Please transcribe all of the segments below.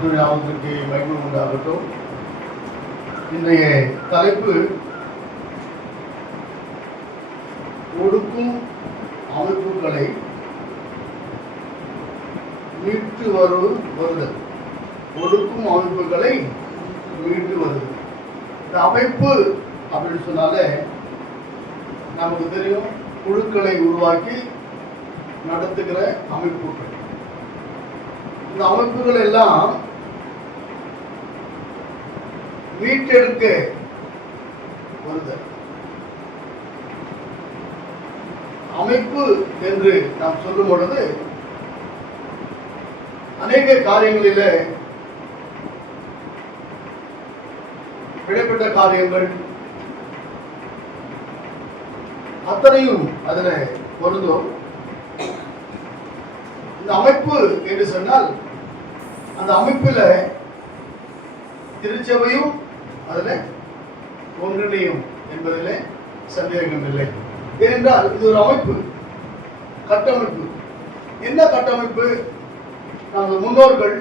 கர்த்தருடைய நாமத்திற்கு மகிமை உண்டாகட்டும். இன்றைய தலைப்பு ஒடுக்கும் அமைப்புகளை மீட்டு வருதல். ஒடுக்கும் அமைப்புகளை மீட்டு வருதல். இந்த அமைப்பு அப்படின்னு சொன்னாலே நமக்கு தெரியும், குழுக்களை உருவாக்கி நடத்துகிற அமைப்புகள். இந்த அமைப்புகள் எல்லாம் மீட்டெடுக்க வருதல். அமைப்பு என்று நாம் சொல்லும் பொழுது அநேக காரியங்களில் விடைபெற்ற காரியங்கள் அத்தனையும் அதில் பொருந்தும். இந்த அமைப்பு என்று சொன்னால் அந்த அமைப்பில் திருச்சபையும் அதில் ஒன்றிணையும் என்பதில் சந்தேகம் இல்லை. ஏனென்றால் இது ஒரு அமைப்பு, கட்டமைப்பு. என்ன கட்டமைப்பு? நமது முன்னோர்கள்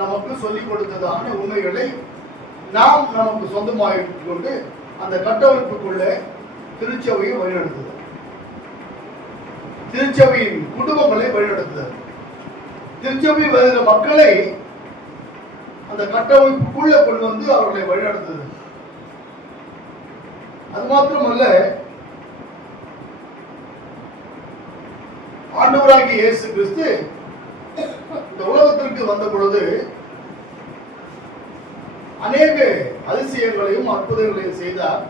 நமக்கு சொல்லிக் கொடுத்ததான உண்மைகளை நாம் நமக்கு சொந்தமாக கொண்டு அந்த கட்டமைப்புக்குள்ள திருச்சபையை வழிநடத்துதல், திருச்சபையின் குடும்பங்களை வழிநடத்துதல், திருச்சபை வருகிற மக்களை அந்த கட்டமைப்புக்குள்ள கொண்டு வந்து அவர்களை வழிநடத்துதல். அது மாத்திரமல்ல, ஆண்டவராகிய இயேசு கிறிஸ்து இந்த உலகத்திற்கு வந்த பொழுது அநேக அதிசயங்களையும் அற்புதங்களையும் செய்தார்.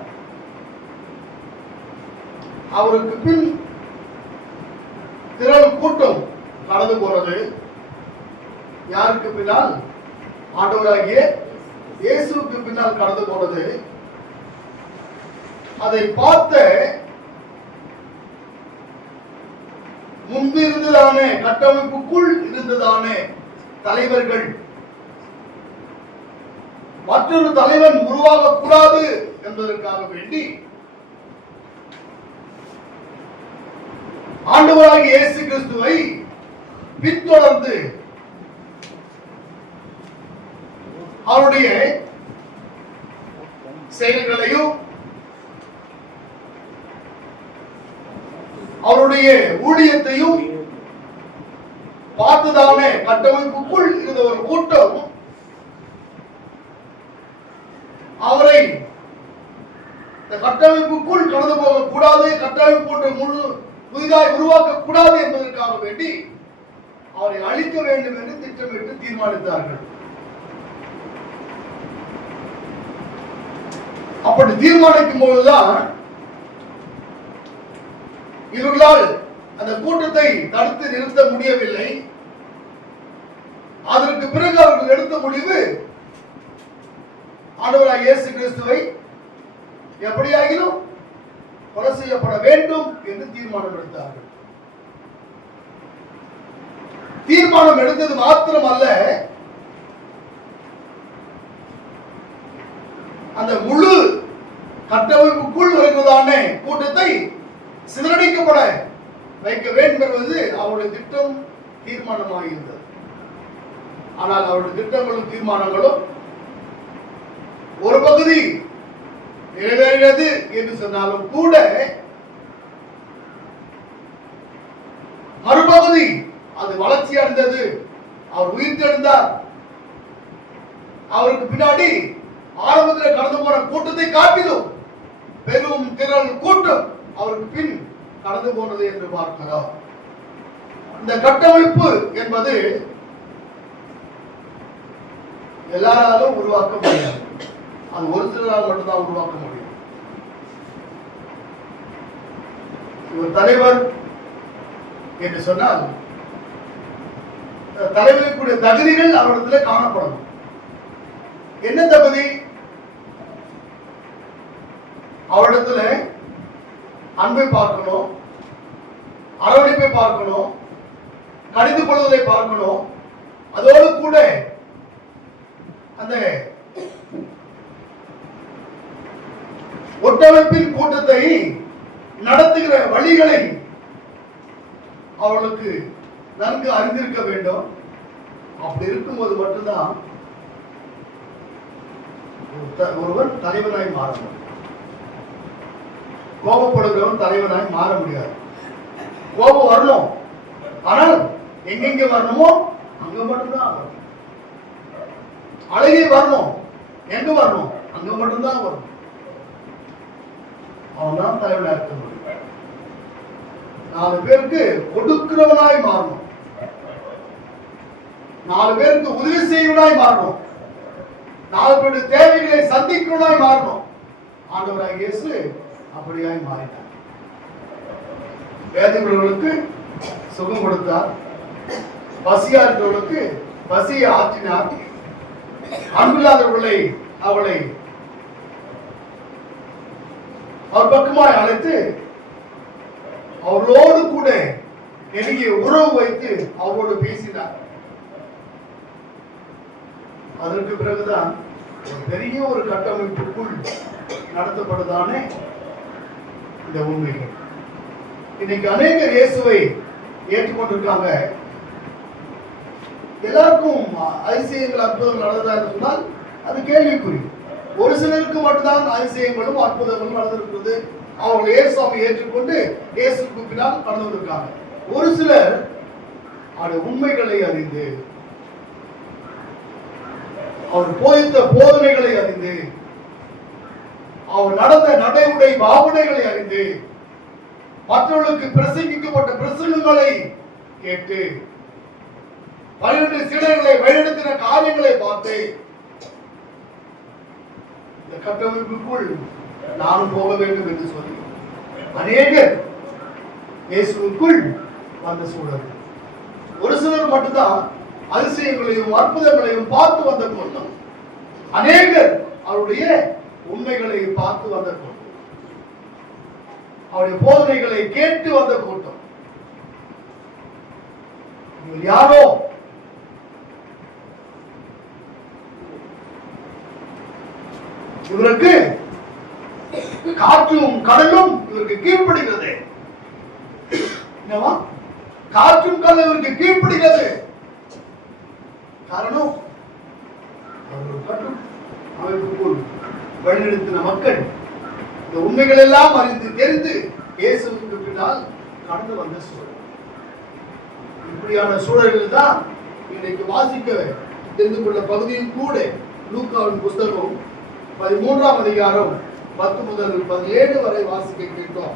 அவருக்கு பின் திரள் கூட்டம் கடந்து போறது. யாருக்கு பின்னால்? ஆண்டவராகிய இயேசுவுக்கு பின்னால் கடந்து போனது. அதை பார்த்த முன்பு இருந்ததான கட்டமைப்புக்குள் இருந்ததான தலைவர்கள் மற்றொரு தலைவன் உருவாகக்கூடாது என்பதற்காக வேண்டி ஆண்டவராகிய இயேசு கிறிஸ்துவை பின்தொடர்ந்து அவருடைய செயல்களையும் அவருடைய ஊழியத்தையும் பார்த்துதான கட்டமைப்புக்குள் இருந்த ஒரு கூட்டம் அவரை இந்த கட்டமைப்புக்குள் கடந்து போகக்கூடாது, கட்டமைப்பு முழு புதிதாய் உருவாக்க கூடாது என்பதற்காக வேண்டி அவரை அழிக்க வேண்டும் என்று திட்டமிட்டு தீர்மானித்தார்கள். அப்படி தீர்மானிக்கும் போதுதான் இவர்களால் அந்த கூட்டத்தை தடுத்து நிறுத்த முடியவில்லை. அதற்கு பிறகு அவர்கள் எடுத்த முடிவு, ஆண்டவராகிய இயேசு கிறிஸ்துவை எப்படியாகிலும் கொலை செய்யப்பட வேண்டும் என்று தீர்மானம் எடுத்தார்கள். தீர்மானம் எடுத்தது மாத்திரமல்ல, அந்த முழு கட்டமைப்புக்குள் வருவதான கூட்டத்தை சிதறடிக்கப்பட வைக்க வேண்டும் என்பது அவருடைய திட்டம், தீர்மானமாக இருந்தது. ஆனால் அவருடைய திட்டங்களும் தீர்மானங்களும் ஒரு பகுதி நிறைவேறியது என்று சொன்னாலும் கூட மறுபகுதி அது வளர்ச்சி அடைந்தது. அவர் உயிர்த்தெழுந்தார். அவருக்கு பின்னாடி ஆரம்பத்தில் கடந்து போன கூட்டத்தை காட்டிலும் பெரும் திரள் கூட்டம் அவருக்கு பின் கடந்து போனது என்று பார்க்கிறோம். இந்த கட்டமைப்பு என்பது எல்லாராலும் உருவாக்க முடியாது. அது ஒரு சிலரால் மட்டும்தான் உருவாக்க முடியும். இவர் தலைவர் என்று சொன்னால் தலைவருக்குரிய தகுதிகள் அவரிடத்தில் காணப்படும். என்ன தகுதி? அவரிடத்துல அன்பை பார்க்கணும், அரவணைப்பை பார்க்கணும், கடிந்து கொள்வதை பார்க்கணும். அதோடு கூட அந்த ஒட்டமைப்பின் கூட்டத்தை நடத்துகிற வழிகளை அவர்களுக்கு நன்கு அறிந்திருக்க வேண்டும். அப்படி இருக்கும்போது மட்டும்தான் ஒருவன் தலைவனாய் மாற முடியும். கோபப்படுகிறவன் தலைவனாய் மாற முடியாது. கோபம் வரணும், ஆனால் எங்கெங்க வரணுமோ அங்க மட்டும்தான் வரணும். அழகே வரணும், எங்க வரணும் அங்க மட்டும்தான் வரணும். அவன் தான் தலைவனாக இருக்க முடியும். 4 பேருக்கு கொடுக்கிறவனாய் மாறணும், 4 பேருக்கு உதவி செய்வனாய் மாறணும், 4 பேருடைய தேவைகளை சந்திக்கிறவனாய் மாறணும். ஆண்டவராகிய இயேசு அப்படியாய் மாறினார். வேதனைகளுக்கு சுகம் கொடுத்தார், பசியா இருக்கிறவர்களுக்கு பசியை ஆற்றினார், அன்பில்லாதவர்களை அவளை அவர் பக்கமாய் அழைத்து அவர்களோடு கூட நெருங்கிய உறவு வைத்து அவரோடு பேசினார். அதற்கு பிறகுதான் பெரிய ஒரு கட்டமைப்புக்குள் நடத்தப்படுதானே இந்த உண்மைகள். இன்னைக்கு அநேகர் இயேசுவை ஏற்றுக்கொண்டிருக்காங்க. எல்லாருக்கும் அதிசயங்கள் அற்புதங்கள் நடந்ததா சொன்னால் அது கேள்விக்குறி. ஒரு சிலருக்கு மட்டும்தான் அதிசயங்களும் அற்புதங்களும் நடந்திருக்கிறது. அவர்கள் இயேசுவை ஏற்றுக்கொண்டு இயேசுக்கு பின்னால் கடந்து வந்திருக்காங்க. ஒரு சிலர் அது உண்மைகளை அறிந்து, அவர் போதித்த போதனைகளை அறிந்து, அவர் நடந்த நடைமுறை பாவனைகளை அறிந்து, மற்றவர்களுக்கு பிரசங்கிக்கப்பட்ட பிரசங்கங்களை கேட்டு, 12 சீடர்களை வழிநடத்தின காரியங்களை பார்த்து, இந்த கட்டமைப்புக்குள் நானும் போக வேண்டும் என்று சொல்லி அநேகர் இயேசுவுக்குள் வந்த சூழல். ஒரு சிலர் மட்டும்தான் அதிசயங்களையும் அற்புதங்களையும் பார்த்து வந்த கூட்டம். அநேகர் அவருடைய உண்மைகளை பார்த்து வந்த கூட்டம், அவருடைய போதனைகளை கேட்டு வந்த கூட்டம். இவர் யாரோ? இவருக்கு காற்றும் கடலும் இவருக்கு கீழ்ப்படுகிறது. காற்றும் கடலும் இவருக்கு கீழ்ப்படுகிறது. காரணம், அமைப்புக்குள் வழிநடத்தின மக்கள் இந்த உண்மைகள் எல்லாம் அறிந்து தெரிந்து இயேசுவுக்கு பின்னால் கடந்து வந்த சூழல். இப்படியான சூழலில் தான் இன்றைக்கு வாசிக்க தெரிந்து கொள்ள பகுதியும் கூட லூக்காவின் புஸ்தகம் 13ஆம் அதிகாரம் 10 முதல் 17 வரை வாசிக்க கேட்டோம்.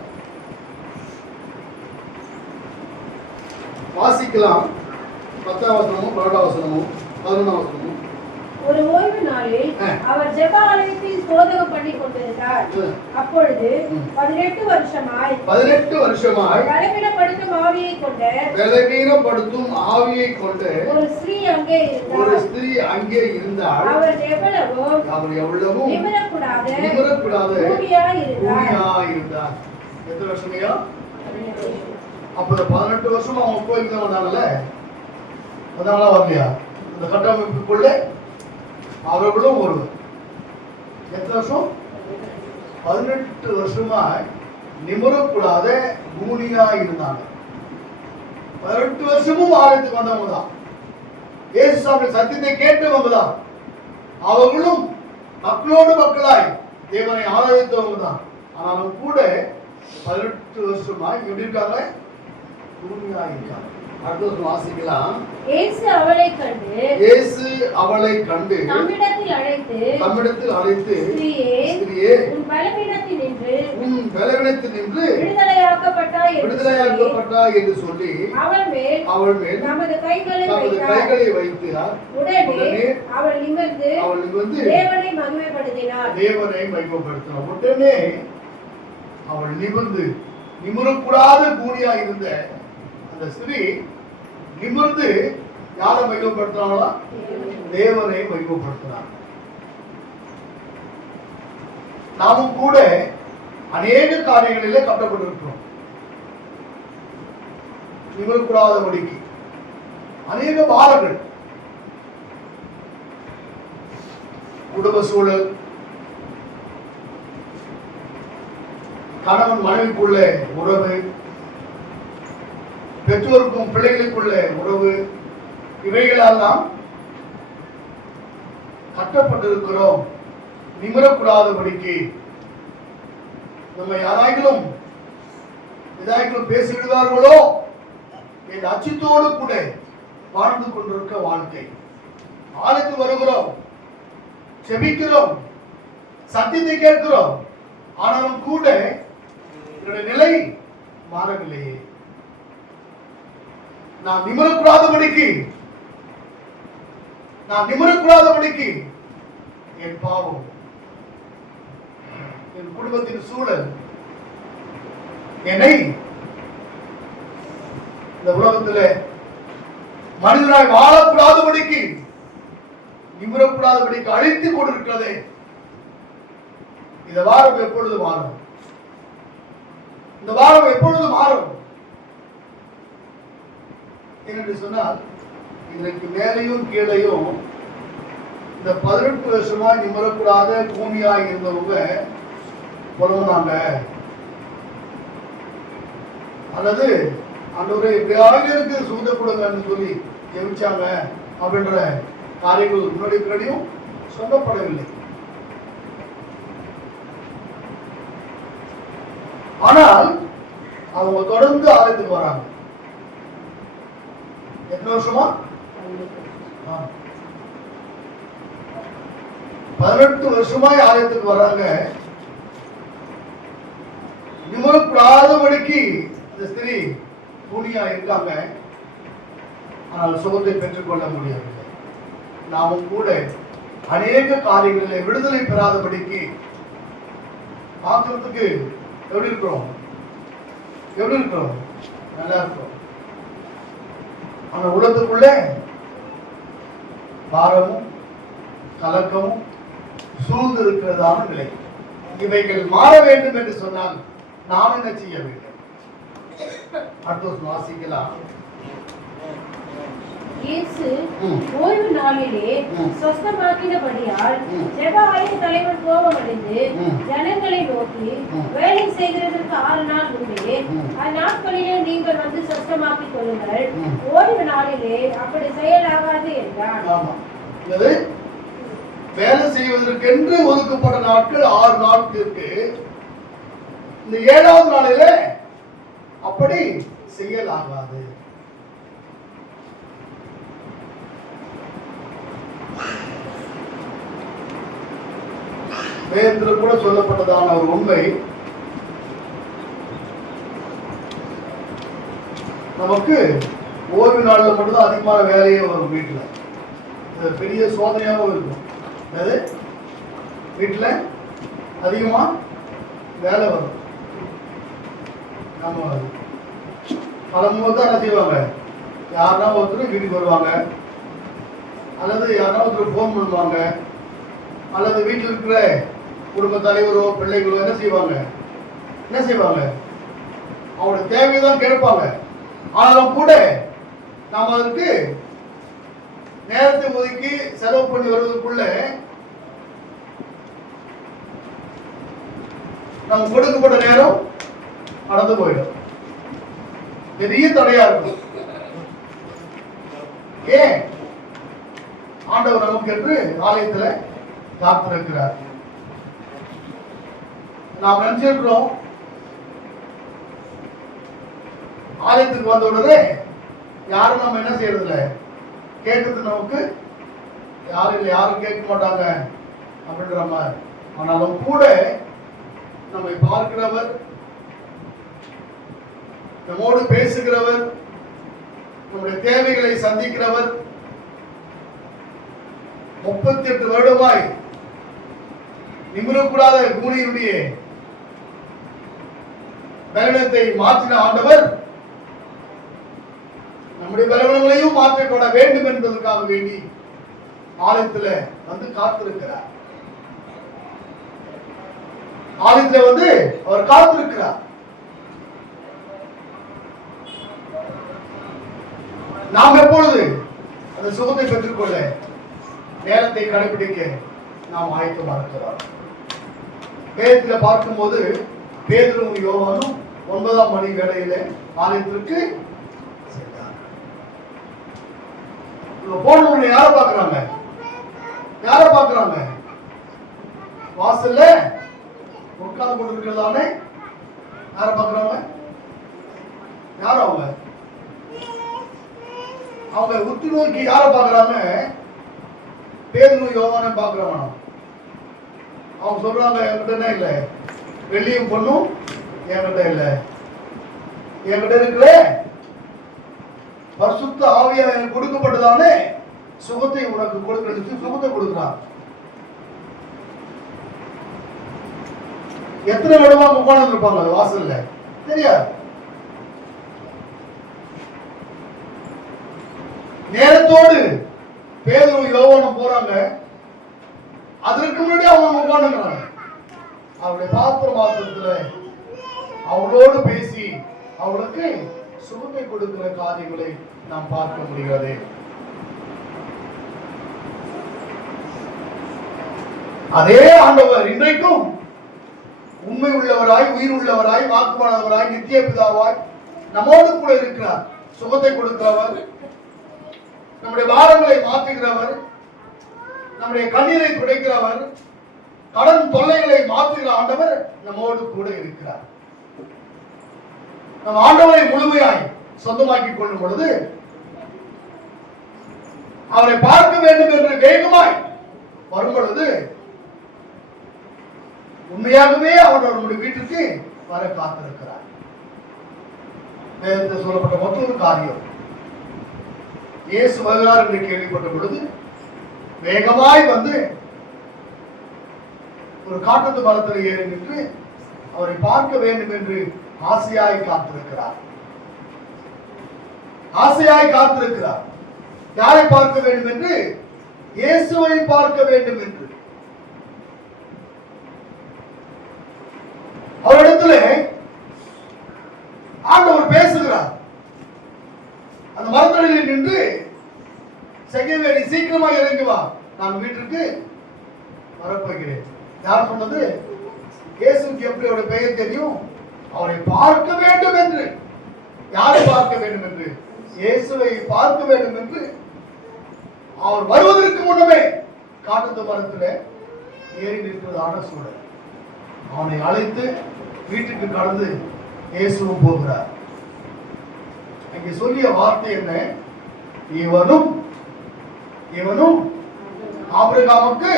வாசிக்கலாம். 10ஆம் வசனமும் 12ஆம் வசனமும் 11ஆம் வசனமும். ஒரு ஓய்வு நாளில் அவர் ஜெப ஆலயத்தில் போதகம் பண்ணி கொண்டிருந்தார். அப்பொழுது 18 வருஷமாய் பலவீனப்படுத்தும் ஆவியை கொண்ட ஒரு ஸ்திரீ அங்கே இருந்தார். அவர் எவ்வளவும் நிமிரக்கூடாத ஊமையாய் இருந்தார். எத்தனை வருஷமையா? அப்ப 18 வருஷம் அவங்க கோயிலுக்கு தான் வந்தாங்கல்ல, அதனால வரலையா? இந்த கட்டமைப்புக்குள்ள அவர்களும் ஒருவர். எத்தனை வருஷம்? 18 வருஷமா நிமிரக்கூடாத கூனியா இருந்தாங்க. 18 வருஷமும் ஆலயத்துக்கு வந்தவங்க தான், இயேசு சாமி சத்தியத்தை கேட்டவங்க தான், அவர்களும் மக்களோடு மக்களாய் தேவனை ஆராதித்தவங்க தான். ஆனாலும் கூட 18 வருஷமா எப்படி இருக்காங்க? கூனியா இருக்காங்க. அடுத்த வருஷம் வாசிக்கலாம். இயேசு அவளை கண்டு தம்மிடத்தில் அழைத்து ஸ்திரீயே, உன் பலவீனத்தில் நின்று விடுதலையாக்கப்பட்டாய் என்று சொல்லி அவள் மேல் தமது கைகளை வைத்தார். உடனே அவள் நிமிர்ந்து தேவனை மகிமைப்படுத்தினார். உடனே அவள் நிமிரக்கூடாத கூனியா இருந்த அந்த ஸ்திரீ நிமிர்ந்து யாரை மகிமைப்படுத்தினாங்களா? தேவனை மகிமைப்படுத்தினார். நாமும் கூட அநேக காரியங்களிலே கட்டப்பட்டிருக்கிறோம். நிமிரக்கூடாதபடிக்கு அநேக பாரங்கள், குடும்ப சூழல், கணவன் மனைவிக்குள்ள உறவு, பெற்றோருக்கும் பிள்ளைகளுக்குள்ள உறவு, இவைகளெல்லாம் கட்டப்பட்டிருக்கிறோம் நிமிரக்கூடாதபடிக்கு. நம்ம யாராயிலும் பேசிவிடுவார்களோ என்ற அச்சத்தோடு கூட வாழ்ந்து கொண்டிருக்க வாழ்க்கை. ஆளுக்கு வருகிறோம், செபிக்கிறோம், சத்தியத்தை கேட்கிறோம், ஆனாலும் கூட என்னுடைய நிலை மாறவில்லையே. நான் நிமிரக்கூடாதபடிக்கு என் பாவம், என் குடும்பத்தின் சூழல் என்னை இந்த உலகத்தில் மனிதனாய் வாழக்கூடாதபடிக்கு, நிமிரக்கூடாதபடிக்கு அழித்துக் கொண்டிருக்கிறதே. இந்த வாரம் எப்பொழுது மாறும்? இந்த வாரம் எப்பொழுது மாறும் என்று சொன்னால், இதற்கு மேலையும் கீழையும் இந்த 18 வருஷமா நிமிரக்கூடாத பூமியாய் இருந்தவங்க புலம்புனாங்க, அல்லது ஆண்டவரே எப்படியாக இருக்கு சுகத்தை கொடுங்கன்னு சொல்லி ஜெபிச்சாங்க அப்படின்ற காரியங்கள் முன்னாடியும் சொல்லப்படவில்லை. ஆனால் அவங்க தொடர்ந்து ஆலயத்துக்கு வராங்க. எத்தனை வருஷமா? 18 வருஷமாய் ஆலயத்துக்கு வராங்க. நிமிரக்கூடாதபடிக்கு இந்த ஸ்திரீ துணியா இருக்காங்க, ஆனால் சுகத்தை பெற்றுக்கொள்ள முடியவில்லை. நாமும் கூட அநேக காரியங்களில் விடுதலை பெறாதபடிக்கு பார்க்கறதுக்கு எப்படி இருக்கிறோம்? நல்லா இருக்கிறோம், ஆனா உள்ளத்துக்குள்ள பாரமும் கலக்கமும் சூழ்ந்து இருக்கிறதான நிலை. இவைகள் மாற வேண்டும் என்று சொன்னால் நாம் என்ன செய்ய வேண்டும்? அடுத்த வாசிக்கலாம். இயேசு ஓய்வு நாளிலே சொஸ்தமாக்கினபடியால் ஜெப ஆலய தலைவன் கோபமடைந்து ஜனங்களை நோக்கி, வேலை செய்கிறதற்கு 6 நாள் உண்டே, அந்நாட்களிலே நீங்கள் வந்து சொஸ்தமாக்கிக் கொள்ளுங்கள், ஓய்வு நாளிலே அப்படி செயலாகாது என்றார். வேலை செய்வதற்கென்று ஒதுக்கப்பட்ட நாட்கள் 6 நாட்களுக்கு, இந்த 7வது நாளிலே அப்படி செய்யலாகாது. வேதத்தில் கூட சொல்லப்பட்டதான ஒரு உண்மை நமக்கு ஓய்வு நாள்ல மட்டும்தான் அதிகமான வேலையே வரும். வீட்டில் பெரிய சோதனையாகவும் இருக்கும். அது வீட்டில் அதிகமா வேலை வரும். நம்ம பலமுறை தான் என்ன செய்வாங்க, யாருன்னா ஒருத்தர் வீட்டுக்கு வருவாங்க, அல்லது யாருன்னா ஒருத்தர் ஃபோன் பண்ணுவாங்க, அல்லது வீட்டில் இருக்கிற குடும்ப தலைவரோ பிள்ளைகளோ என்ன செய்வாங்க அவங்களுடைய தேவைதான் கேட்பாங்க. ஆனாலும் கூட நாம் அதற்கு நேரத்தை ஒதுக்கி செலவு பண்ணி வருவதற்குள்ள நம்ம கொடுக்கப்பட்ட நேரம் கடந்து போயிடும். பெரிய தடையா இருக்கும். ஏன்? ஆண்டவர் நமக்கு என்று ஆலயத்துல காத்திருக்கிறார். நாம் நினைச்சிருக்கிறோம் ஆலயத்துக்கு வந்த உடனே யாரும் நம்ம என்ன செய்யறதில்ல, கேட்கறது நமக்கு யாரும் இல்லை, யாரும் கேட்க மாட்டாங்க அப்படின்ற மாதிரி. ஆனாலும் கூட நம்மை பார்க்கிறவர், நம்மோடு பேசுகிறவர், நம்முடைய தேவைகளை சந்திக்கிறவர், 38 வருடமாய் நிமிரக்கூடாத கூனியுடைய பலவீனத்தை மாற்றின ஆண்டவர் நம்முடைய பலவீனங்களையும் மாற்றப்பட வேண்டும் என்பதற்காக வேண்டி ஆலயத்தில் வந்து காத்திருக்கிறார். ஆலயத்தில் வந்து அவர் காத்திருக்கிறார். நாம் எப்பொழுது அந்த சுகத்தை பெற்றுக்கொள்ள நேரத்தை கடைபிடிக்க நாம் ஆயத்தமாக இருக்கிறோம். வேதத்தில் பார்க்கும்போது பேதுரும் யோவானும் 9ஆம் மணி வேளையில ஆலயத்திற்கு சென்றார். போன யார பாக்குறாங்க? யார பாக்குறாங்க? வாசல்ல உட்கார்ந்து கொண்டு இருக்கிறதானே யார பாக்குறாங்க? யார் அவங்க? அவங்க உற்று நோக்கி யார பாக்குறாங்க? பேதுரு யோவானை பாக்குறாங்க. அவங்க சொல்றாங்க, என்கிட்ட என்ன இல்லை, வெள்ளியும் பொண்ணும் என்கிட்ட இல்லை, என்கிட்ட இருக்கிற பரிசுத்த ஆவியா எனக்கு கொடுக்கப்பட்டதானே சுகத்தை உனக்கு கொடுக்கிறது, சுகத்தை கொடுக்கிறான். எத்தனை விடமா உட்கார்ந்து இருப்பாங்க அது வாசல்ல தெரியாது. நேரத்தோடு பேதுரு யோவானும் போறாங்க. அதற்கு முன்னாடி அவங்க உட்கார்ந்துக்கிறாங்க. அவருடைய மாத்திரத்துல அவளோடு பேசி அவளுக்கு சுகத்தை கொடுக்கிற காரியங்களை நாம் பார்க்க முடிகிறது. அதே ஆண்டவர் இன்றைக்கும் உண்மை உள்ளவராய், உயிர் உள்ளவராய், வாக்குமானவராய், நித்திய பிதாவாய் நம்மோடு கூட இருக்கிறார். சுகத்தை கொடுக்கிறவர், நம்முடைய பாரங்களை மாற்றுகிறவர், நம்முடைய கண்ணீரை துடைக்கிறவர், கடன் தொல்லைகளை மாற்றுகிற ஆண்டவர் நம்மோடு கூட இருக்கிறார். நம் ஆண்டவரை முழுமையாய் சொந்தமாக்கிக் கொள்ளும் பொழுது அவரை பார்க்க வேண்டும் என்று வேகமாய் வரும் பொழுது உண்மையாகவே அவர் நம்முடைய வீட்டுக்கு வர காத்திருக்கிறார். வேதத்தில் சொல்லப்பட்ட மற்றொரு காரியம், இயேசு வருகிறார் என்று கேள்விப்பட்ட பொழுது வேகமாய் வந்து ஒரு காட்டத்து மரத்தில் ஏறி நின்று அவரை பார்க்க வேண்டும் என்று ஆசையாய் காத்திருக்கிறார். ஆசையாய் காத்திருக்கிறார். யாரை பார்க்க வேண்டும் என்று? இயேசுவை பார்க்க வேண்டும் என்று. அவரிடத்துல ஆண்டவர் பேசுகிறார். அந்த மரத்தடியில் நின்று, செங்கவேலி சீக்கிரமாக இறங்கி வா, நான் வீட்டிற்கு வரப்போகிறேன். யார் சொன்னது? இயேசுக்கு எப்படி அவருடைய பெயர் தெரியும்? அவரை பார்க்க வேண்டும் என்று. யாரை பார்க்க வேண்டும் என்று? இயேசுவை பார்க்க வேண்டும் என்று அவர் வருவதற்கு முன்னமே காட்டு மரத்தில் ஏறி நிற்பதான சூழல். அவனை அழைத்து வீட்டுக்கு கடந்து இயேசுவும் போகிறார். அங்கே சொல்லிய வார்த்தை என்ன? இவனும் ஆபிரகாமுக்கு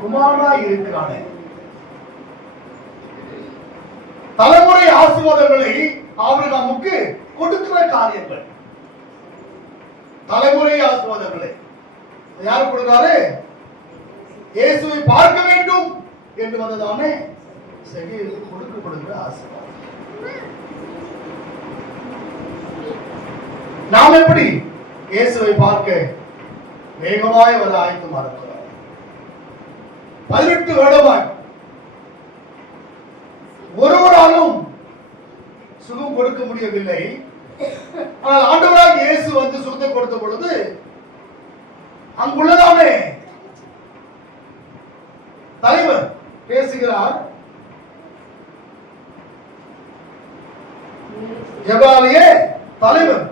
குமாரனாய் இருக்கிறானே. தலைமுறை ஆசீர்வாதங்களை ஆபிரகாமுக்கு கொடுக்கிற காரியங்கள். தலைமுறை ஆசீர்வாதங்களை யார் கொடுக்கிறாரு? இயேசுவை பார்க்க வேண்டும் என்று வந்ததானே செகையில் கொடுக்கப்படுகிற ஆசீர்வாதம். நாம் எப்படி இயேசுவை பார்க்க வேகமாய் வர ஆயத்தமாக இருக்கிறோம்? 18 வருடமாய் ஒருவராலும் சுகம் கொடுக்க முடியவில்லை. ஆனால் ஆண்டவராக இயேசு வந்து சுகத்தை கொடுத்த பொழுது அங்குள்ளதானே தலைவர் பேசுகிறார். ஜெபாலய தலைவர்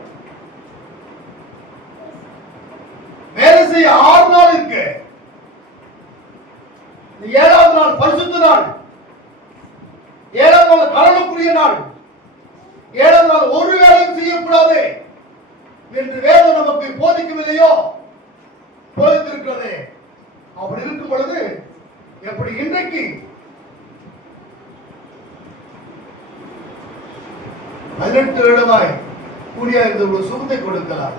வேலை செய்ய 6 நாள் இருக்கு. 7வது நாள் பரிசுத்த நாள், 7வது நாள் கடனுக்குரிய நாள், 7வது நாள் ஒரு வேலையும் செய்யக்கூடாது என்று வேதம் நமக்கு போதிக்கவில்லையோ? போதித்திருக்கிறது. அப்படி இருக்கும் பொழுது எப்படி இன்றைக்கு 18 வருடமாய் கூடியா இருந்த ஒரு சுகத்தை கொடுக்கலாம்?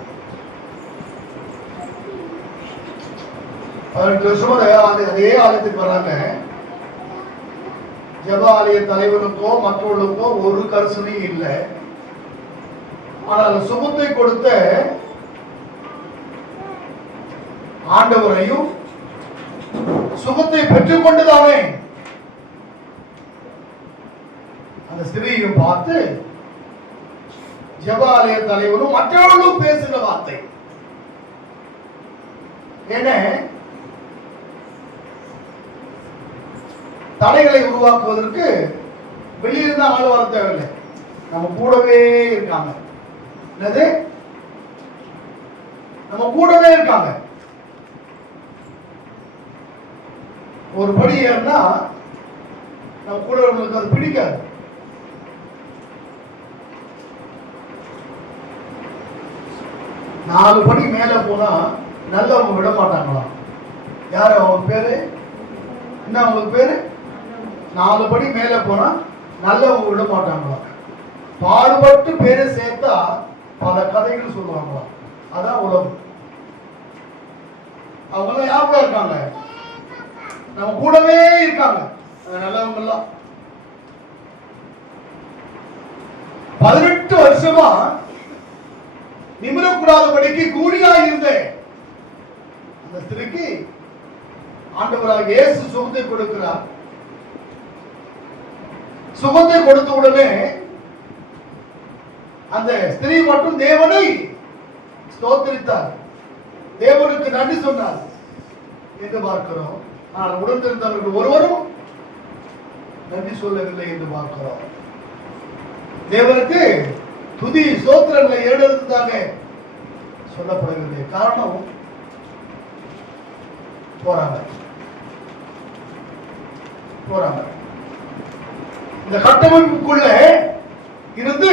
18 வருஷமா அதே ஆலயத்துக்கு வராங்க. ஜெப ஆலய தலைவனுக்கோ மற்றவர்களுக்கோ ஒரு கரிசனையும் இல்லை. ஆனால் சுகத்தை கொடுத்த ஆண்டவரையும் சுகத்தை பெற்றுக் கொண்டுதானே அந்த ஸ்திரீயையும் பார்த்து ஜெப ஆலய தலைவரும் மற்றவர்களும் பேசுகிற வார்த்தை என்ன? தடைகளை உருவாக்குவதற்கு வெளியிருந்த ஆள் வர தேவையில்லை, நம்ம கூடவே இருக்காங்க. என்னது? நம்ம கூடவே இருக்காங்க. ஒரு படி ஏறினா நம்ம கூட நம்மளுக்கு அது பிடிக்காது. நாலு படி மேல போனா நல்லவங்க விட மாட்டாங்களாம். யாரு அவங்க பேரு என்ன? அவங்களுக்கு பேரு நாலு படி மேல போனா நல்லவங்க விட மாட்டாங்களாம். பாடுபட்டு பேரை சேர்த்தா பல கதைகள் சொல்லுவாங்களாம். அதான் உலகம். அவங்க எல்லாம் யாருக்கா இருக்காங்க? நம்ம கூடவே இருக்காங்க நல்லவங்க எல்லாம். 18 வருஷமா நிமிரக்கூடாதபடிக்கு கூலியா இருந்த அந்த ஸ்திரீக்கு ஆண்டவராக இயேசு சுகத்தை கொடுக்கிறார். சுகத்தை கொடுத்த உடனே அந்த ஸ்திரீ மட்டும் தேவனை ஸ்தோத்திரித்தார், தேவனுக்கு நன்றி சொன்னார் என்று பார்க்கிறோம். ஆனால் உடனிருந்தவர்கள் ஒருவரும் நன்றி சொல்லவில்லை என்று பார்க்கிறோம். தேவனுக்கு துதி ஸ்தோத்திரங்களை ஏறெடுத்ததாக சொல்லப்படவில்லை. காரணம் போறாங்க. இந்த கட்டமைப்புக்குள்ள இருந்து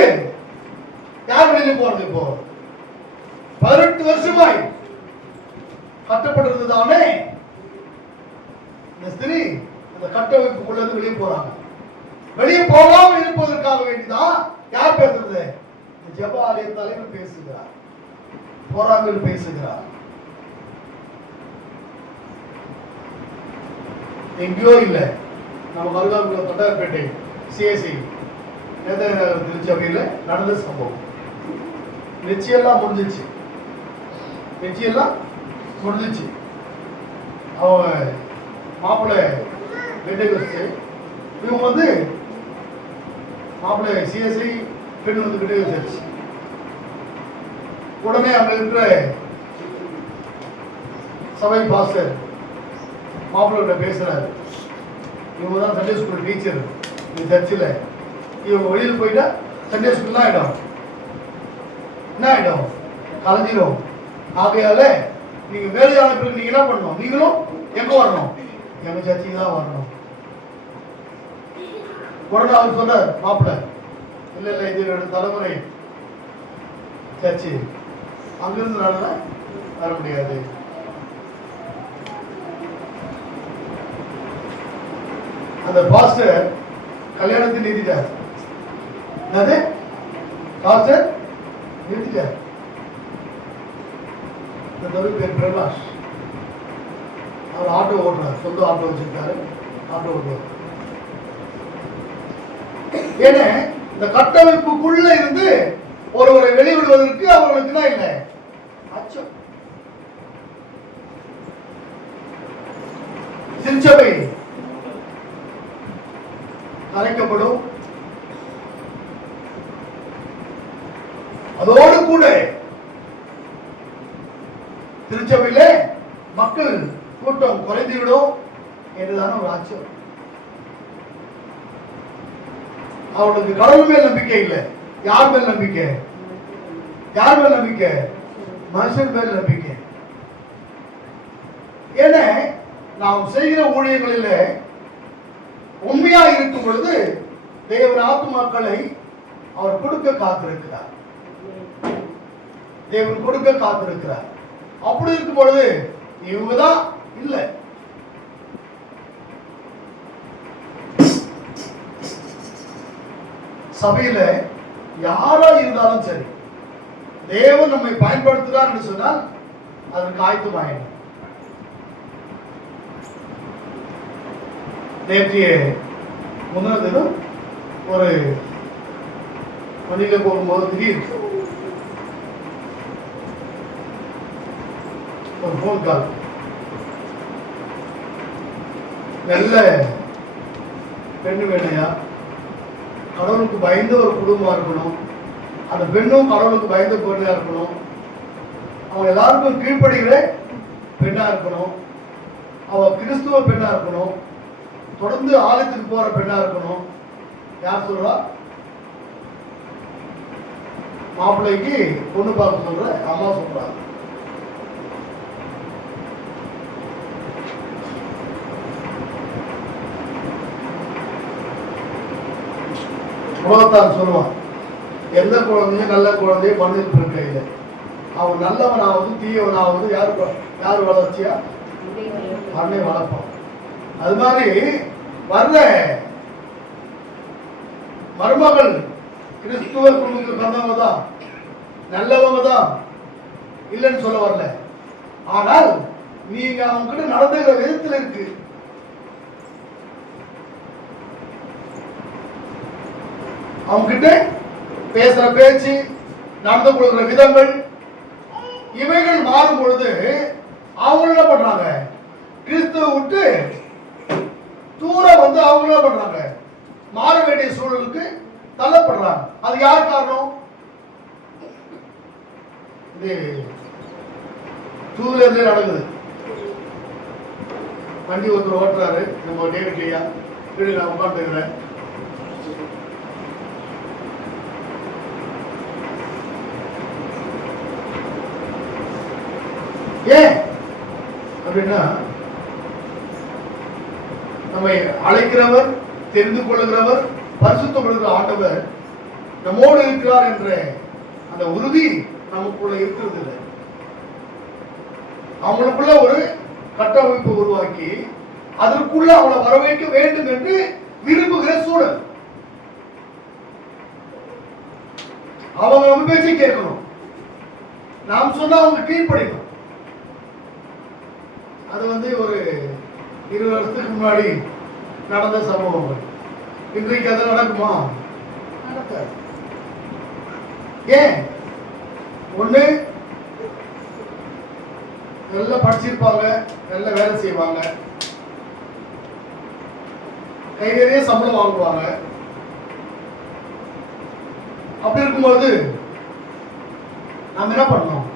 யார் வெளியே போறது? இப்போ 18 வருஷமாய் கட்டப்பட்டிருந்ததானே இந்த ஸ்திரீ அந்த கட்டமைப்புக்குள்ள இருந்து வெளியே போறாங்க. வெளியே போகாமல் இருப்பதற்காக வேண்டிதான் யார் பேசுறது? ஜெப ஆலய தலைவர் பேசுகிறார், போராங்க பேசுகிறார். எங்கேயோ இல்ல, நம்ம மருகாபுரம் தொண்டார்பேட்டை சிஎஸ்சி நேதாநகர் திருச்சபையில நடந்த சம்பவம். நிச்சயம்லாம் முடிஞ்சிச்சு. அவங்க மாப்பிள்ளை பெண்டகோஸ்து, இவங்க வந்து மாப்பிள்ளை சிஎஸ்ஐ, பெண் வந்து பெண்டகோஸ்து. உடனே அங்க இருக்கிற சபை பாஸ்டர் மாப்பிள்ளை பேசுறாரு. இவங்க தான் சண்டே ஸ்கூல் டீச்சர் இந்த சர்ச்சில். இவங்க வெளியில் போயிட்டா சண்டே ஸ்கூல் தான் ஆயிடும், என்ன ஆயிடும்? கலைஞ்சிடும். ஆகையால நீங்க வேலையான பிறகு நீங்க என்ன பண்ணணும்? நீங்களும் எங்க வரணும்? எங்க சர்ச்சைக்கு தான் வரணும். உடனே அவர் சொல்றார் மாப்பிள்ளை, இல்ல இல்ல இது 2 தலைமுறை சர்ச்சு, அங்கிருந்து நான் வர முடியாது. அந்த பாஸ்டர் கல்யாணத்தை நிறுத்திட்டார். என்னது? பாஸ்டர் நிறுத்திட்டார். பேர் பிரகாஷ். அவர் ஆட்டோ ஓட்டுறார், சொந்த ஆட்டோ வச்சிருக்காரு, ஆட்டோ ஓட்டுவார். ஏன்னா இந்த கட்டமைப்புக்குள்ள இருந்து ஒருவரை வெளிவிடுவதற்கு அவர்களுக்கு தான் இல்லை அச்சம். திருச்சபை அழைக்கப்படும். அதோடு கூட திருச்சபையில மக்கள் கூட்டம் குறைந்துவிடும் என்றுதான ஒரு ஆச்சரியம். அவளுக்கு கடவுள் மேல் நம்பிக்கை இல்லை. யார் மேல் நம்பிக்கை? மனுஷன் மேல் நம்பிக்கை. ஏன்னா நாம் செய்கிற ஊழியங்களில் உண்மையா இருக்கும் பொழுது தேவன் ஆத்துமாக்களை அவர் கொடுக்க காத்திருக்கிறார். தேவன் கொடுக்க காத்திருக்கிறார். அப்படி இருக்கும் பொழுது இவங்கதான் இல்லை. சபையில யாரா இருந்தாலும் சரி, தேவன் நம்மை பயன்படுத்துறார் என்று சொன்னால் அதற்கு ஆயத்தமாயிடும். நேற்றைய முந்தின தினம் ஒரு வழியில போகும்போது திடீர் ஒரு போன் கால். நல்ல பெண்ணு வேணையா, கடவுளுக்கு பயந்த ஒரு குடும்பமா இருக்கணும், அந்த பெண்ணும் கடவுளுக்கு பயந்த பெண்ணா இருக்கணும், அவங்க எல்லாருக்கும் கீழ்ப்படுகிற பெண்ணா இருக்கணும், அவ கிறிஸ்துவ பெண்ணா இருக்கணும், தொடர்ந்து ஆலயத்துக்கு போற பெண்ணா இருக்கணும். யார் சொல்றா? மாப்பிள்ளைக்கு பொண்ணு பார்க்க சொல்ற அம்மா சொல்றாங்க. உலகத்தார் சொல்லுவான், எந்த குழந்தையும் நல்ல குழந்தைய மண்ணில் பிறக்கையில் அவன் நல்லவனாவது தீயவனாவது யார் வளர்ச்சியா அன்னை வளர்ப்பான். அது மாதிரி வர்ற மருமகள் கிறிஸ்துவ குடும்பத்துக்கு பிறந்தவங்க தான், நல்லவங்க தான், இல்லைன்னு சொல்ல வரல. ஆனால் நீங்க அவங்க கிட்ட நடந்துகிற விதத்தில் இருக்கு. அவங்க கிட்ட பேசுற பேச்சு, நடந்து கொள்கிற விதங்கள், இவைகள் மாறும் பொழுது அவங்க என்ன பண்றாங்க, கிறிஸ்துவ விட்டு தூரம் வந்து அவங்க என்ன பண்றாங்க, மாற வேண்டிய சூழலுக்கு தள்ளப்படுறாங்க. அது யார் காரணம்? இது டூவீலர்ல நடக்குது. வண்டி ஒருத்தர் ஓட்டுறாரு, நம்ம டேவிட் ஐயா வீடு நான் உட்காந்துக்கிறேன். ஏன் அப்படின்னா, நம்மை அழைக்கிறவர், தெரிந்து கொள்ளுகிறவர், பரிசுத்தப்படுகிற ஆண்டவர் நம்மோடு இருக்கிறார் என்ற அந்த உறுதி நமக்குள்ள இருக்கிறது இல்லை. அவங்களுக்குள்ள ஒரு கட்டமைப்பு உருவாக்கி அதற்குள்ள அவளை வரவேற்க வேண்டும் என்று விரும்புகிற சூழல். அவங்க நம்ம பேச்சை கேட்கணும், நாம் சொன்னா அவங்க கீழ்ப்படிக்கணும். அது வந்து ஒரு 20 வருஷத்துக்கு முன்னாடி நடந்த சம்பவங்கள். இன்றைக்கு அது நடக்குமா? நடக்காது. ஏன்? ஒண்ணு, நல்லா படிச்சிருப்பாங்க, நல்ல வேலை செய்வாங்க, கை நிறைய சம்பளம் வாங்குவாங்க. அப்படி இருக்கும்போது நாம் என்ன பண்ணோம்?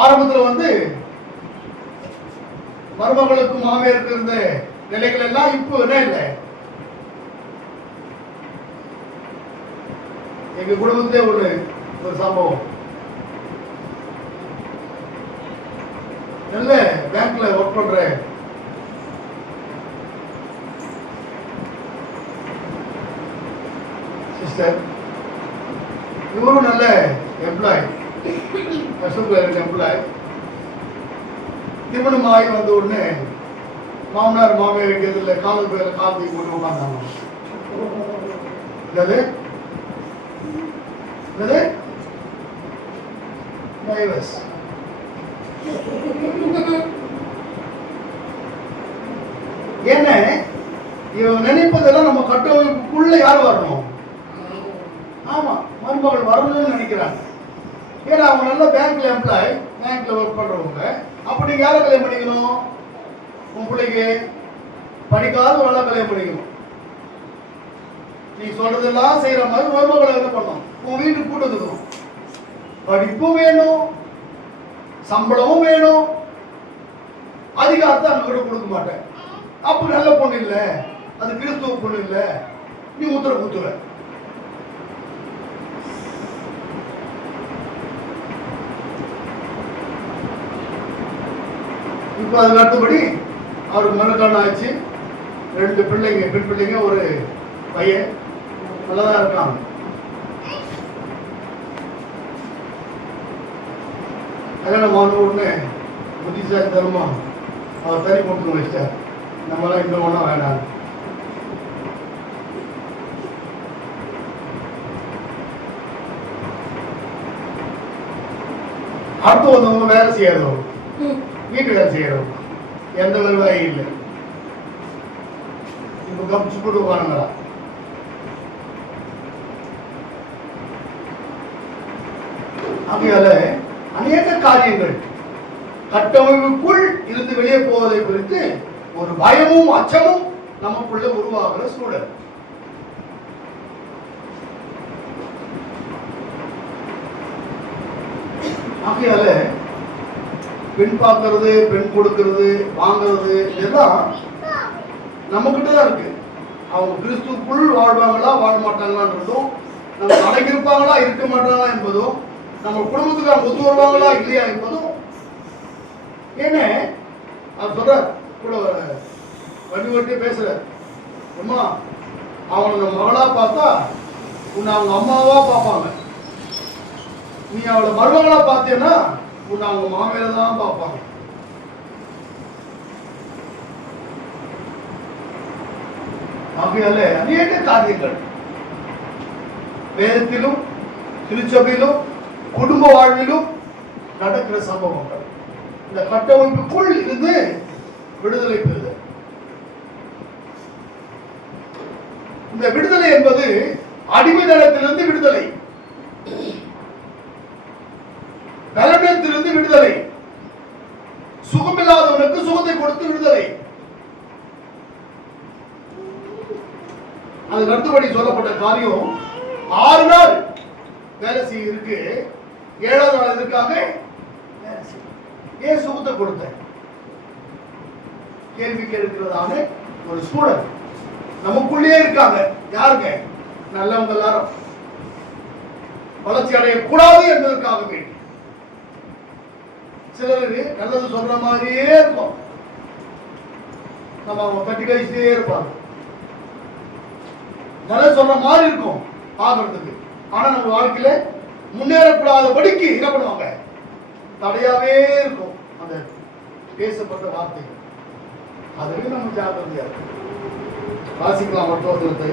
ஆரம்பத்தில் வந்து மருமகளுக்கும் மாமியாருக்கு இருந்த நிலைகள் எல்லாம் இப்போ என்ன இல்லை. எங்க குடும்பத்திலே ஒரு சம்பவம். நல்ல பேங்க்ல ஒர்க் பண்ற சிஸ்டர், இவரும் நல்ல எம்ப்ளாய், எம்ப்ளாய். திருமணம் ஆகி வந்த உடனே மாமனார் மாமியார் இருக்கிறதுல காலத்து பேர காலத்துக்கு போட்டு உட்காந்தாங்க. என்னது என்னது டைவர்ஸ். என்ன இவன் நினைப்பதெல்லாம் நம்ம கட்டமைப்புக்குள்ள யார் வரணும்? ஆமா, மருமகள் வரணும்னு நினைக்கிறாங்க. ஏன்னா அவங்க நல்ல பேங்க்ல எம்ப்ளாய், பேங்க்ல ஒர்க் பண்றவங்க. அப்ப நீங்க யாரை கல்யாணம் பண்ணிக்கணும்? உன் பிள்ளைக்கு படிக்காத ஒரு ஆளை கல்யாணம் பண்ணிக்கணும். நீ சொல்றதெல்லாம் செய்யற மாதிரி மருமகளை என்ன பண்ணணும்? உன் வீட்டுக்கு கூட்டு வந்துக்கணும். படிப்பும் வேணும், சம்பளமும் வேணும், அதிகாரத்தை அங்க கூட கொடுக்க மாட்டேன். அப்ப நல்ல பொண்ணு இல்லை, அது கிறிஸ்துவ பொண்ணு இல்லை, நீ உத்தர குத்துவ. இப்ப அதுக்கு அடுத்தபடி அவருக்கு மனக்கல்யாணம் ஆச்சு, 2 பிள்ளைங்க, பெண் பிள்ளைங்க, ஒரு பையன். நல்லதான் இருக்காங்க. கல்யாணம் ஆன உடனே புத்திசாலித்தனமா அவர் தனி கொடுத்து வச்சிட்டார். நம்மளாம் இந்த ஒன்றா வேண்டாம். அடுத்து வந்தவங்க வேலை செய்யறவங்க, வீட்டு வேலை செய்யறவங்க, எந்த வருவாயும் இல்லை. இப்ப கப்பிச்சு போட்டு உட்காருங்களா? ஆகையால அநேக காரியங்கள் கட்டமைப்புக்குள் இருந்து வெளியே போவதை குறித்து ஒரு பயமும் அச்சமும் நமக்குள்ள உருவாகிற சூழல். ஆகையால பெண் பார்க்கறது, பெண் கொடுக்கிறது, வாங்கிறது இதெல்லாம் நம்ம கிட்ட தான் இருக்கு. அவங்க கிறிஸ்துக்குள் வாழ்வாங்களா வாழ மாட்டாங்களான்றதும், நம்ம அடங்கியிருப்பாங்களா இருக்க மாட்டாங்களா என்பதும், நம்ம குடும்பத்துக்கு அவங்க ஒத்து வருவாங்களா இல்லையா என்பதும். ஏன்னா அவர் சொல்ற கூட வண்டி ஓட்டி பேசுற, அம்மா அவனை மகளா பார்த்தா உன்னை அவங்க அம்மாவா பார்ப்பாங்க. நீ அவளை மருமகளா பார்த்தேன்னா உன்னை அவங்க மாமியார தான் பார்ப்பாங்க. ஆகையால அநேக காரியங்கள் வேதத்திலும் திருச்சபையிலும் குடும்ப வாழ்விலும் நடக்கிற சம்பவங்கள் இந்த கட்டமைப்புக்குள் இருந்து விடுதலை பெறுதல். இந்த விடுதலை என்பது அடிமைதனத்திலிருந்து விடுதலை, பலவீனத்திலிருந்து விடுதலை, சுகமில்லாதவனுக்கு சுகத்தை கொடுத்து விடுதலை. அதுக்கு அடுத்தபடி சொல்லப்பட்ட காரியம் 6 நாள் வேலை செய்ய இருக்கு, 7ஆவது நாள் எதற்காக? ஏன் சுகத்தை கொடுத்த? கேள்வி கேட்கிறதான ஒரு சூழல் நமக்குள்ளே இருக்காங்க. யாருங்க? நல்லவங்க எல்லாரும் வளர்ச்சி அடையக்கூடாது என்பதற்காக வேண்டி சிலருக்கு நல்லது சொல்ற மாதிரியே இருக்கும், நம்ம அவங்க தட்டி கழிச்சுட்டே இருப்பாங்க. நல்லது சொல்ற மாதிரி இருக்கும் பார்க்கறதுக்கு, ஆனா நம்ம வாழ்க்கையில முன்னேறக்கூடாதபடிக்கு என்ன பண்ணுவாங்க? தடையாவே இருக்கும் அந்த பேசப்பட்ட வார்த்தை. அதுவே நம்ம ஜாக்கிரதையா இருக்கும். வாசிக்கலாம் மற்றொருத்தை.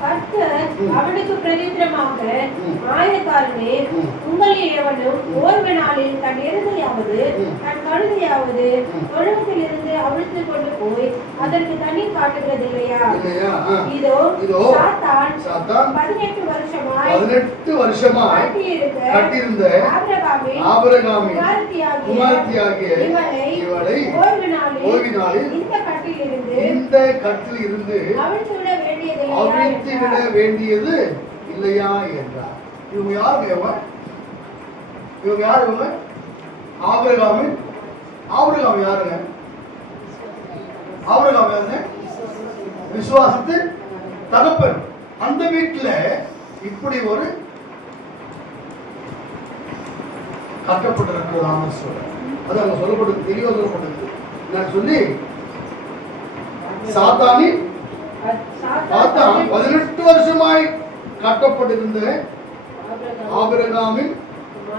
கர்த்தர் அவனுக்கு பிரதித்திரமாக, மாயக்காரனே, உங்களில் எவனும் ஓய்வு நாளில் தன் எருதையாவது தன் கழுதையாவது தொழுவத்திலிருந்து அவிழ்த்து கொண்டு போய் அதற்கு தண்ணீர் காட்டுகிறதில்லையா? இதோ சாத்தான் 18 வருஷமாய் கட்டியிருந்த ஆபிரகாமின் குமாரத்தியாகிய இவளை ஓய்வு நாளில் இந்த கட்டில் இருந்து அவிழ்த்து விட வேண்டியது இல்லையா என்றார். இவங்க யாருங்க? இவங்க யாரு? இவங்க ஆபிரகாம் யாருங்க? ஆபிரகாம் யாருங்க? விசுவாசத்தின் தகப்பன். அந்த வீட்டுல இப்படி ஒரு கட்டப்பட்டிருக்கிறதான சொல்ல, அது அங்க சொல்லப்பட்டது, தெளிவா சொல்லப்பட்டது. நான் சொல்லி சாத்தான் 18 வருஷமாய் கட்டப்பட்டிருந்த ஆபிரகாமின்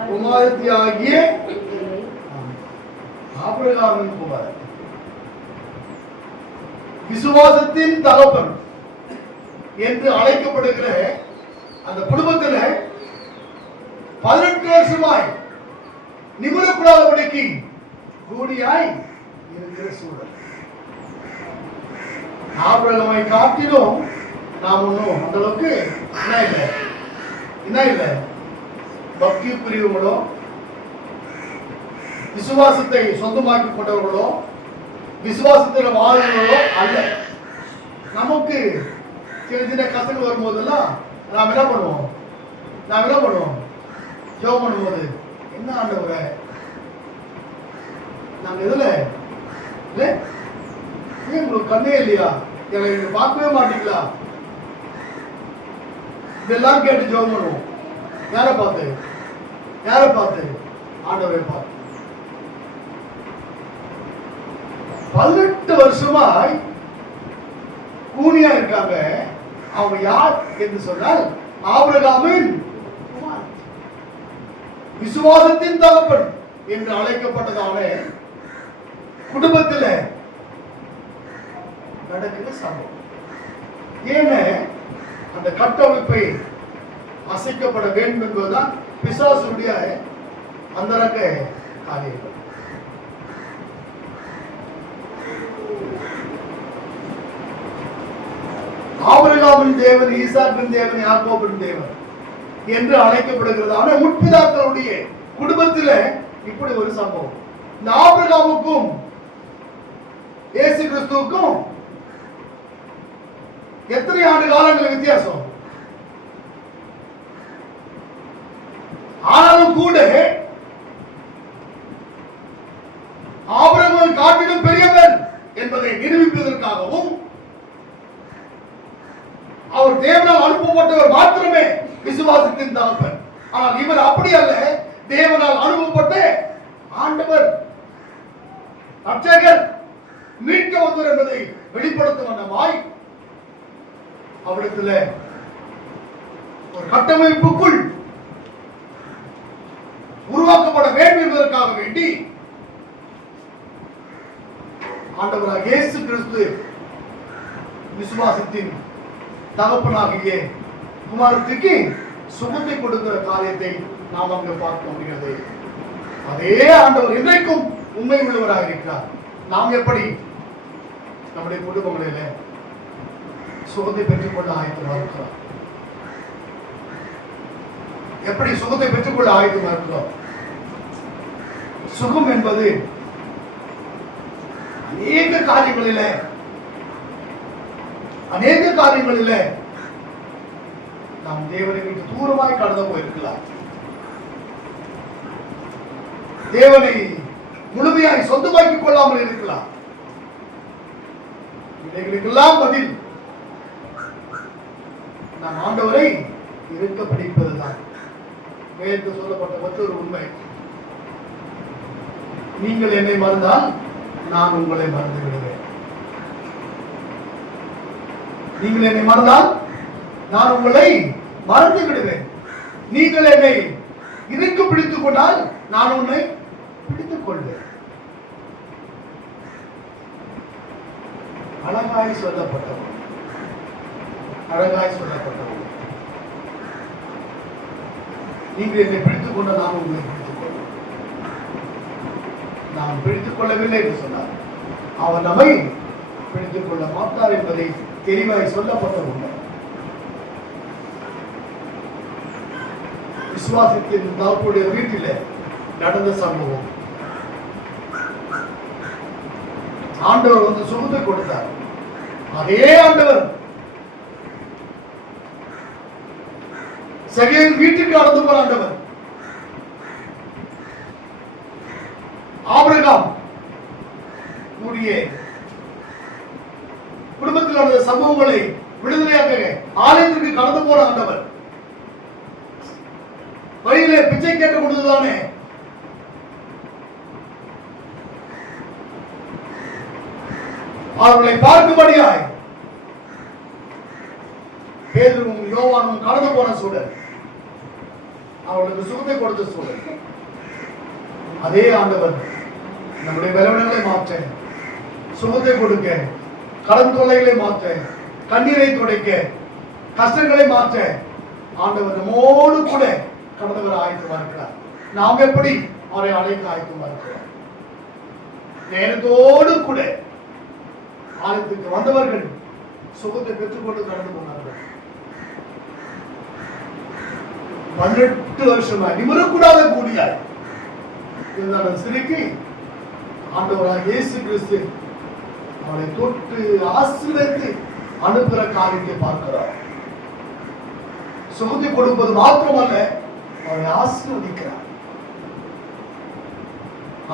குமாரத்தியாகிய ஆபிரகாமின் குமாரன், விசுவாசத்தின் தகப்பன் என்று அழைக்கப்படுகிற அந்த குடும்பத்தில் 18 வருஷமாய் நிமிரக்கூடாதபடிக்கு கூடியாய் இருக்கிற சூழல். ஆபிரகாமை காட்டிலும் நாம் ஒன்றும் அந்த அளவுக்கு என்ன இல்லை பக்தி பிரிவுகளோ விசுவாசத்தை சொந்தமாக்கி கொண்டவர்களோ விசுவாசத்தில் வாழ்களோ அல்ல. நமக்கு சின்ன சின்ன கஷ்டங்கள் வரும்போதெல்லாம் நாம் என்ன பண்ணுவோம்? ஜெபம் பண்ணும்போது, என்ன ஆண்டவரே, நாங்கள் எதுல இல்லை, உங்களுக்கு கண்ணே இல்லையா, எங்களை பார்க்கவே மாட்டீங்களா? இதெல்லாம் கேட்டு ஜெபம் பண்ணுவோம். யாரை பார்த்து? ஆண்டவரை பார்த்து. 18 வருஷமாய் கூனியா இருக்காங்க. அவங்க யார் என்று சொன்னால் ஆபிரகாமின் விசுவாசத்தின் தகப்பன் என்று அழைக்கப்பட்டதான குடும்பத்தில் நடக்கிற சம்பவம். ஏன அந்த கட்டமைப்பை அசைக்கப்பட வேண்டும் என்பதுதான் பிசாசுடைய அந்தரங்க காரியங்கள். ஆபிரகாமின் தேவன், ஈசாக்கின் தேவன், யாக்கோபின் தேவன் என்று அழைக்கப்படுகிறதான முற்பிதாக்களுடைய குடும்பத்தில் இப்படி ஒரு சம்பவம். இந்த ஆபிரகாமுக்கும் இயேசு கிறிஸ்துவுக்கும் எத்தனை ஆண்டு காலங்கள் வித்தியாசம்? ஆனாலும் கூட ஆபிரகாமை காட்டிலும் பெரியவர் என்பதை நிரூபிப்பதற்காகவும் அவர் தேவனால் அனுப்பப்பட்டவர் மாத்திரமே விசுவாசத்தின் தகப்பன். ஆனால் இவர் அப்படி அல்ல, தேவனால் அனுப்பப்பட்ட ஆண்டவர், ரட்சகர், மீட்க வந்தவர் என்பதை வெளிப்படுத்தும் வண்ணமாய் அவரிடத்துல ஒரு கட்டமைப்புக்குள் உருவாக்கப்பட வேண்டும் என்பதற்காக வேண்டி ஆண்டவராக இயேசு கிறிஸ்து விசுவாசத்தின் தகப்பனாகிய குமாரத்துக்கு சுகத்தை கொடுக்கிற காரியத்தை நாம் அங்கு பார்க்க முடிகிறது. அதே ஆண்டவர் இன்றைக்கும் உண்மை உள்ளவராக இருக்கிறார். நாம் எப்படி நம்முடைய குடும்பங்களில சுகத்தை பெற்றுக்கொள்ள ஆயத்தமாக இருக்கிறோம்? எப்படி சுகத்தை பெற்றுக்கொள்ள ஆயத்தமாக இருக்கிறோம்? சுகம் என்பது அநேக காரியங்களில நாம் தேவனை விட்டு தூரமாய் கடந்து போயிருக்கலாம். தேவனை முழுமையாய் சொந்தமாக்கிக் கொள்ளாமல் இருக்கலாம். இவைகளுக்கெல்லாம் பதில் நாம் ஆண்டவரை இருக்க பிடிப்பதுதான். வேதத்தில் சொல்லப்பட்ட மற்றொரு உண்மை, நீங்கள் என்னை மறந்தால் நான் உங்களை மறந்து விடுவேன். நீங்கள் என்னை மறந்தால் நான் உங்களை மறந்து விடுவேன். நீங்கள் என்னை இருக்க பிடித்துக் கொண்டால் நான் உன்னை பிடித்துக் கொள்வேன். அழகாய் சொல்லப்பட்டவர். நீங்கள் என்னை பிடித்துக் கொண்ட நான் உங்களை பிடித்துக் கொள்வேன். நாம் பிடித்துக் கொள்ளவில்லை என்று சொன்னார். அவர் நம்மை பிடித்துக் கொள்ள மாட்டார் என்பதை தெளிவாய் சொல்லப்பட்ட உண்மை. விசுவாசத்தின் தகப்பனுடைய வீட்டில் நடந்த சம்பவம். ஆண்டவர் வந்து சுகத்தை கொடுத்தார். அதே ஆண்டவர் சகேல் வீட்டுக்கு நடந்து போன ஆண்டவர் ஆபிரகாம் குடும்பத்தில் நடந்த சம்பவங்களை விடுதலையாக ஆலயத்திற்கு கடந்து போன ஆண்டவர் வழியிலே பிச்சை கேட்டுக் கொண்டதுதானே அவர்களை பார்க்கும்படியாய் பேதுருவும் யோவானும் கடந்து போன சூழல், அவர்களுக்கு சுகத்தை கொடுத்த சூழல். அதே ஆண்டவர் நம்முடைய பலவீனங்களை மாற்ற, சுகத்தை கொடுக்க, கடன் தொல்லைகளை மாற்ற, கண்ணீரை துடைக்க, கஷ்டங்களை மாற்ற ஆண்டவர் நம்மோடு கூட கடந்து வர ஆயத்தமா இருக்கிறார். நாம் எப்படி அவரை அழைக்க ஆயத்தமா இருக்கிறோம்? நேரத்தோடு கூட ஆலயத்துக்கு வந்தவர்கள் சுகத்தை பெற்றுக்கொண்டு கடந்து போனார்கள். 18 வருஷமா நிமிரக்கூடாத கூடியாய் இருந்தான சிறுக்கி ஆண்டவராக இயேசு கிறிஸ்து அவரை தொட்டு ஆசீர்வதித்து அனுப்புகிற காரியத்தை பார்க்கிறார். சுகத்தை கொடுப்பது மாத்திரமல்ல, அவரை ஆசீர்வதிக்கிறார்.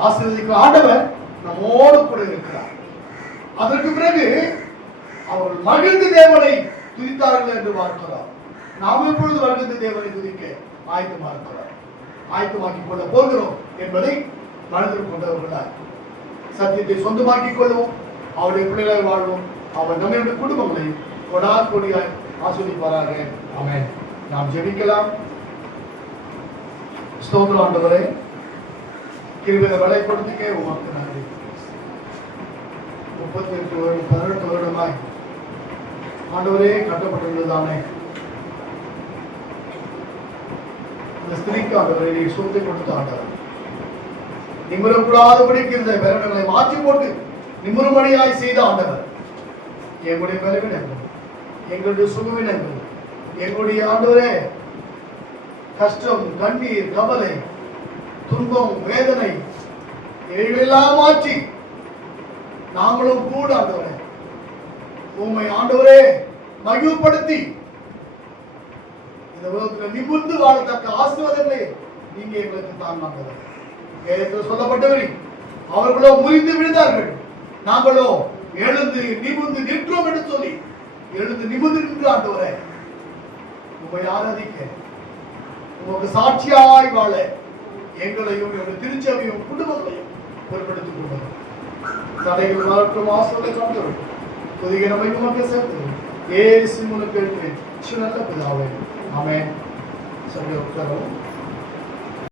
ஆசீர்வதிக்கிற ஆண்டவர் நம்மோடு கூட இருக்கிறார். அதற்கு பிறகு அவர்கள் மகிழ்ந்து தேவனை துதித்தார்கள் என்று பார்க்கிறார். நாம் எப்பொழுது மகிழ்ந்து தேவனை துதிக்க ஆயத்தமா இருக்கிறார், ஆயத்தமாக்கிக் கொள்ள போகிறோம் என்பதை மனதில் கொண்டவர்களாய் சத்தியத்தை சொந்தமாக்கிக் கொள்வோம். அவருடைய பிள்ளைகளாய் வாழ்வோம். அவர் நம்முடைய குடும்பங்களை கொடா கொடியாய் ஆஸ்வதிப்பாராக. ஆமென். நாம் ஜெபிக்கலாம். ஸ்தோத்திரம் ஆண்டவரே, கிருபையை வளைப்படுத்திக்கே உமக்கு நன்றி. 18 வருடமாய் ஆண்டவரே கட்டப்பட்டிருந்ததானே அந்த ஸ்திரீக்கு ஆண்டவரை நீ சொத்தை கொடுத்த ஆண்டவர், நிமிரக்கூடாதபடிக்கு இருந்த பலவீனங்களை மாற்றி போட்டு நிமிரும்படியாய் செய்த ஆண்டவர், எங்களுடைய பலவீனங்கள், எங்களுடைய சுகவீனங்கள், எங்களுடைய ஆண்டவரே கஷ்டம், கண்ணீர், கவலை, துன்பம், வேதனை இவைகளெல்லாம் மாற்றி நாங்களும் கூட ஆண்டவரே உம்மை ஆண்டவரே மகிழ்வுபடுத்தி இந்த உலகத்தில் நிமிர்ந்து வாழத்தக்க ஆசீர்வாதங்களை நீங்க எங்களுக்கு தான் ஆண்டவர். வேதத்தில் சொல்லப்பட்டவரை அவர்களோ முறிந்து விழுந்தார்கள், நாங்களோ எழுந்து நிமிர்ந்து நின்றோம் என்று சொல்லி எழுந்து நிமிர்ந்து நின்று ஆண்டவரே உம்மை ஆராதிக்க, உமக்கு சாட்சியாய் வாழ எங்களையும் எங்களுடைய திருச்சபையும் குடும்பங்களையும் பொறுப்படுத்திக் கொண்டோம். தடைகள் வரட்டும், ஆசீர்வாதத்தை காண்கிறோம். புதிய நம்மை உமக்கு சேர்த்து இயேசு மூலம் கேட்கிறேன் நல்ல பிதாவே. ஆமென். சரி உட்காரவும்.